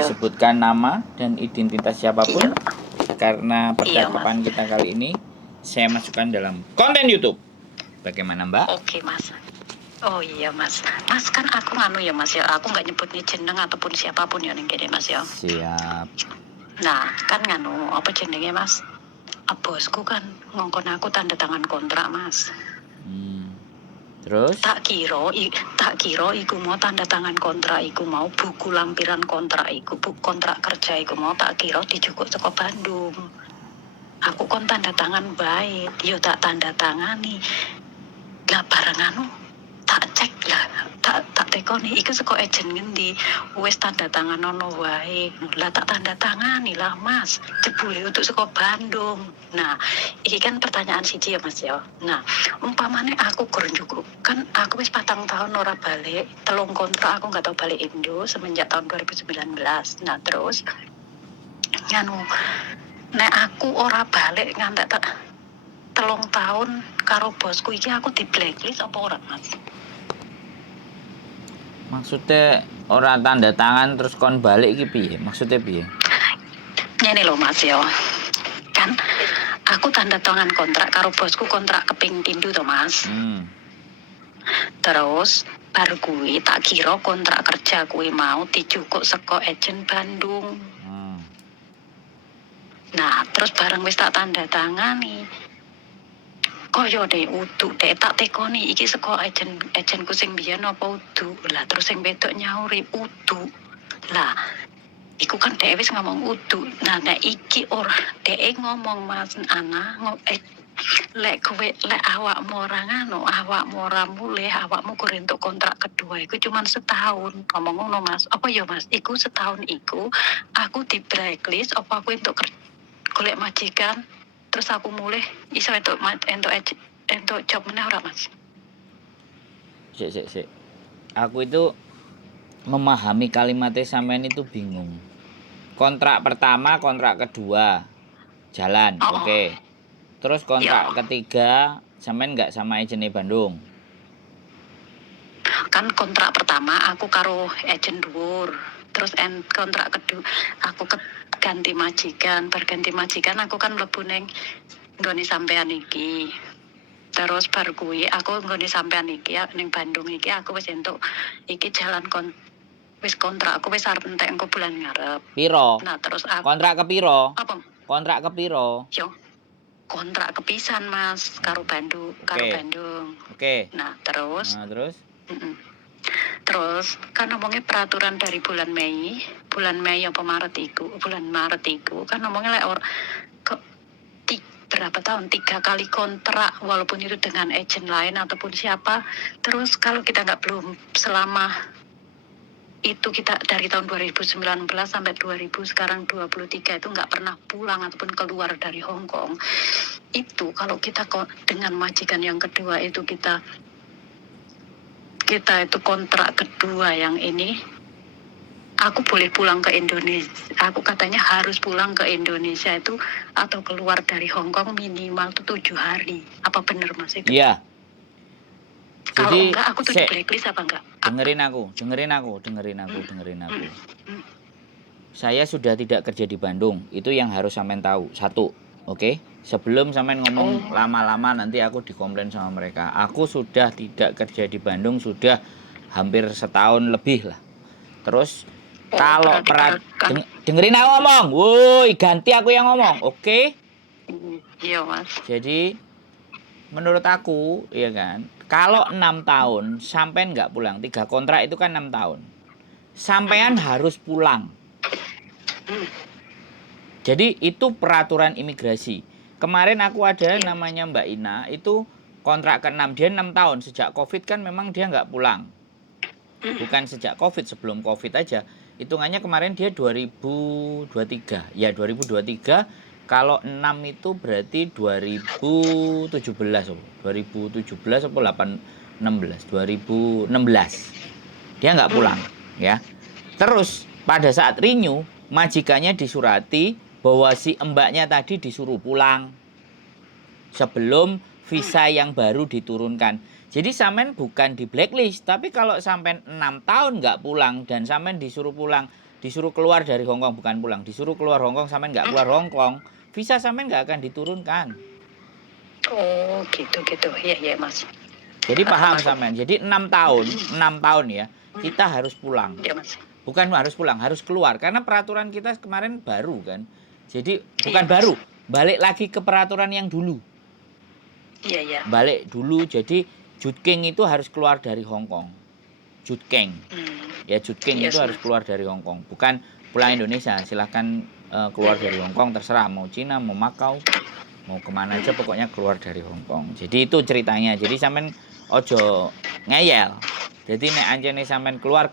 disebutkan nama dan identitas siapapun. Karena percakapan Mas. kita kali ini saya masukkan dalam konten YouTube. Bagaimana Mbak? Oke Mas. Oh iya Mas. Mas kan aku nganu ya Mas ya. Aku nggak nyebut nih jeneng ataupun siapapun ya ning kene Mas ya. Siap. Nah kan nganu apa jenenge Mas? Bosku kan ngongkon aku tanda tangan kontrak Mas. Terus? Tak kira iku mau tanda tangan kontrak iku mau buku lampiran kontrak iku kontrak kerja iku mau tak kira dijukuk saka Bandung. Aku kon tanda tangan bae, yo tak tanda tangani. Lah bareng anu tak cek lah, tak tekoni iku saka ejen ngendi. Wis tanda tangan ono wae. Lah tak tanda tangani lah Mas. Jebule untuk saka Bandung. Nah, iki kan pertanyaan siji ya Mas ya. Nah, umpamane aku gur njukuk, kan aku wis 4 tahun ora balik, 3 kontrak aku nggak tau balik Indo semenjak tahun 2019. Nah, terus nganu nek aku ora balik ngantek 3 tahun karo bosku iki aku di blacklist apa ora Mas? Maksudnya orang tanda tangan terus kon balik iki piye? Maksudnya piye? Ngene lho Mas ya. Kan aku tanda tangan kontrak karo bosku kontrak keping pindho to Mas. Terus baru kuwi tak kira kontrak kerja kuwi mau dijukuk saka ejen Bandung. Nah, terus bareng wis tak tanda tangani. Kaya deh udu deh tak tekoni iki saka ejenku sing biyen apa udu. Lah terus sing wedok nyauri udu. Lah iku kan dhek wis ngomong udu. Nah nek iki ora dhek ngomong Mas Ana lek kowe lek awakmu ora nganu, awakmu ora mulih, awakmu kudu entuk kontrak kedua iku cuman setahun. Ngomong ngono Mas. Apa ya Mas? Iku setahun iku aku di blacklist apa aku entuk golek majikan terus aku mulih iso entuk job meneh ora Mas? Sik. Aku itu memahami kalimatnya sampean itu bingung. Kontrak pertama, kontrak kedua jalan, oke. Terus kontrak ketiga sampean nggak sama ejen Bandung? Kan kontrak pertama aku karo ejen dhuwur. Terus kontrak kedua aku ganti majikan, berganti majikan aku kan mlebu ning nggone sampean iki. Terus baru kuwi aku nggone sampean iki ning Bandung iki aku wis entuk iki jalan wis kontrak aku wis arep entek engko bulan ngarep. Piro? Nah, terus aku kontrak ke piro? Apa? Kontrak ke piro? Yo. Kontrak kepisan Mas karo Bandung, Oke. Nah, terus Terus? Terus kan ngomongnya peraturan dari bulan Mei apa Maret iku kan ngomongnya lek berapa tahun 3 kali kontrak walaupun itu dengan agen lain ataupun siapa. Terus kalau kita nggak belum selama itu kita dari tahun 2019 sampai 2000 sekarang 23 itu nggak pernah pulang ataupun keluar dari Hong Kong. Itu kalau kita dengan majikan yang kedua itu kita itu kontrak kedua yang ini aku boleh pulang ke Indonesia. Aku katanya harus pulang ke Indonesia itu atau keluar dari Hong Kong minimal tuh 7 hari. Apa benar Mas itu? Iya. Kalau enggak aku tuh di blacklist apa enggak? Dengerin aku. Saya sudah tidak kerja di Bandung. Itu yang harus sampean tahu. 1, oke? Sebelum sampean ngomong lama-lama nanti aku dikomplain sama mereka. Aku sudah tidak kerja di Bandung sudah hampir setahun lebih lah. Terus kalau dengerin aku ngomong. Woi, ganti aku yang ngomong, oke? Iya, Mas. Jadi menurut aku, ya kan, kalau 6 tahun sampean nggak pulang, 3 kontrak itu kan 6 tahun. Sampean harus pulang. Jadi itu peraturan imigrasi. Kemarin aku ada namanya Mbak Ina, itu kontrak ke-6, dia 6 tahun. Sejak Covid kan memang dia nggak pulang. Bukan sejak Covid, sebelum Covid aja. Hitungannya kemarin dia 2023. Ya 2023, kalau 6 itu berarti 2017. 2017 atau 2016. Dia nggak pulang. Ya. Terus pada saat renew, majikannya disurati bahwa si mbaknya tadi disuruh pulang sebelum visa yang baru diturunkan. Jadi sampean bukan di blacklist, tapi kalau sampean 6 tahun nggak pulang dan sampean disuruh pulang disuruh keluar dari Hong Kong, bukan pulang, disuruh keluar Hong Kong, sampean nggak keluar Hong Kong, visa sampean nggak akan diturunkan. Oh, gitu. Iya, Mas. Jadi paham Mas. sampean. Jadi 6 tahun ya, kita harus pulang. Iya, Mas. Bukan harus pulang, harus keluar. Karena peraturan kita kemarin baru kan. Jadi bukan Iya, baru, balik lagi ke peraturan yang dulu. Iya. Balik dulu, jadi Jude King itu harus keluar dari Hong Kong. Jude King. Ya Jude King Yes, itu harus Mas. keluar dari Hong Kong. Bukan pulang Indonesia, silahkan keluar Iya. dari Hong Kong, terserah mau Cina, mau Makau, mau kemana aja, pokoknya keluar dari Hong Kong. Jadi itu ceritanya. Jadi sampean ojo ngeyel. Jadi nek anjene sampean keluar.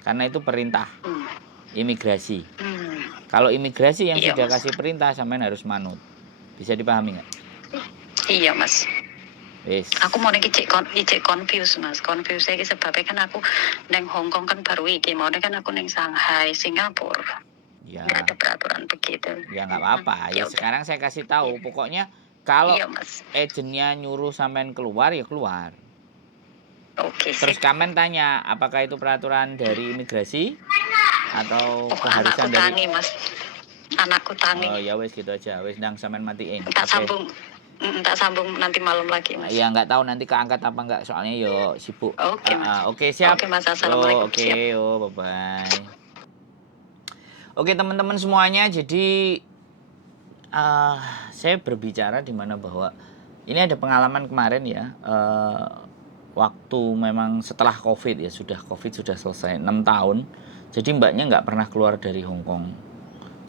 Karena itu perintah imigrasi. Kalau imigrasi yang Iya, sudah Mas. kasih perintah, sampean harus manut. Bisa dipahami nggak? Iya, Mas. Wis. Aku mau icek confuse, Mas. Confuse iki sebabnya kan aku neng Hong Kong kan baru iki, mau kan aku neng Shanghai, Singapura. Ya. Nggak ada peraturan begitu. Ya nggak apa-apa. Ya udah. sekarang saya kasih tahu. Pokoknya kalau Iya, Mas. agennya nyuruh sampean keluar, ya keluar. Oke, Terus sip. kamen tanya, apakah itu peraturan dari imigrasi atau Oh, keharusan anakku dari? tangi, Mas. Anakku tangi. Oh ya wes gitu aja. Wes ndang sampean matiin. Tak Oke. sambung nanti malam lagi, Mas. Ya nggak tahu nanti keangkat apa nggak, soalnya yo sibuk. Oke, Mas. Oke siap. Oke, Mas. Assalamualaikum. Oke, Siap. bye bye. Oke teman-teman semuanya, jadi saya berbicara di mana bahwa ini ada pengalaman kemarin ya, waktu memang setelah COVID ya, COVID sudah selesai 6 tahun. Jadi mbaknya nggak pernah keluar dari Hong Kong,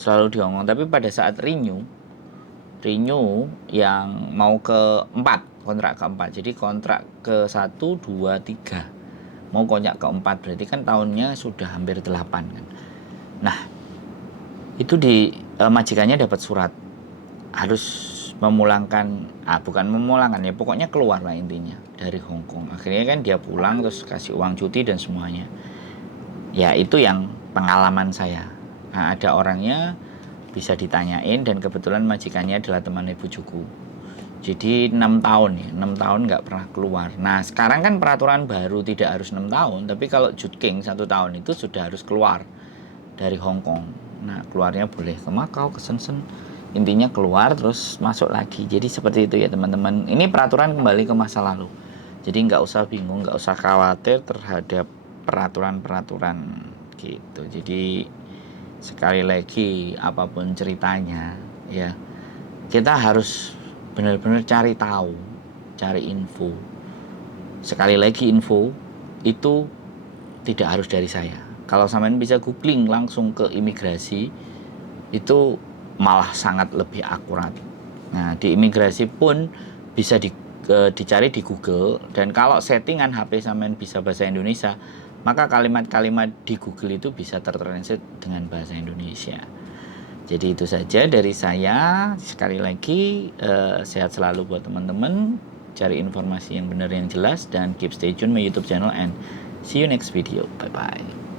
selalu di Hong Kong. Tapi pada saat renew yang mau kontrak keempat. Jadi kontrak ke 1, 2, 3 mau kontrak keempat, berarti kan tahunnya sudah hampir 8 kan. Nah itu di majikannya dapat surat harus memulangkan, bukan memulangkan ya, pokoknya keluar lah intinya dari Hong Kong. Akhirnya kan dia pulang, terus kasih uang cuti dan semuanya. Ya itu yang pengalaman saya. Nah, ada orangnya bisa ditanyain, dan kebetulan majikannya adalah teman ibu cuku. Jadi 6 tahun ya, 6 tahun nggak pernah keluar. Nah sekarang kan peraturan baru tidak harus 6 tahun, tapi kalau Jude King 1 tahun itu sudah harus keluar dari Hong Kong. Nah keluarnya boleh ke Makau, ke Shenzhen, intinya keluar terus masuk lagi. Jadi seperti itu ya teman-teman. Ini peraturan kembali ke masa lalu. Jadi nggak usah bingung, nggak usah khawatir terhadap peraturan-peraturan gitu. Jadi sekali lagi apapun ceritanya ya, kita harus benar-benar cari tahu, cari info. Sekali lagi info itu tidak harus dari saya. Kalau sampean bisa googling langsung ke imigrasi, itu malah sangat lebih akurat. Nah di imigrasi pun bisa dicari di Google, dan kalau settingan HP sampean bisa bahasa Indonesia, maka kalimat-kalimat di Google itu bisa tertranslate dengan bahasa Indonesia. Jadi itu saja dari saya. Sekali lagi sehat selalu buat teman-teman, cari informasi yang benar yang jelas, dan keep stay tune my YouTube channel, and see you next video. Bye bye.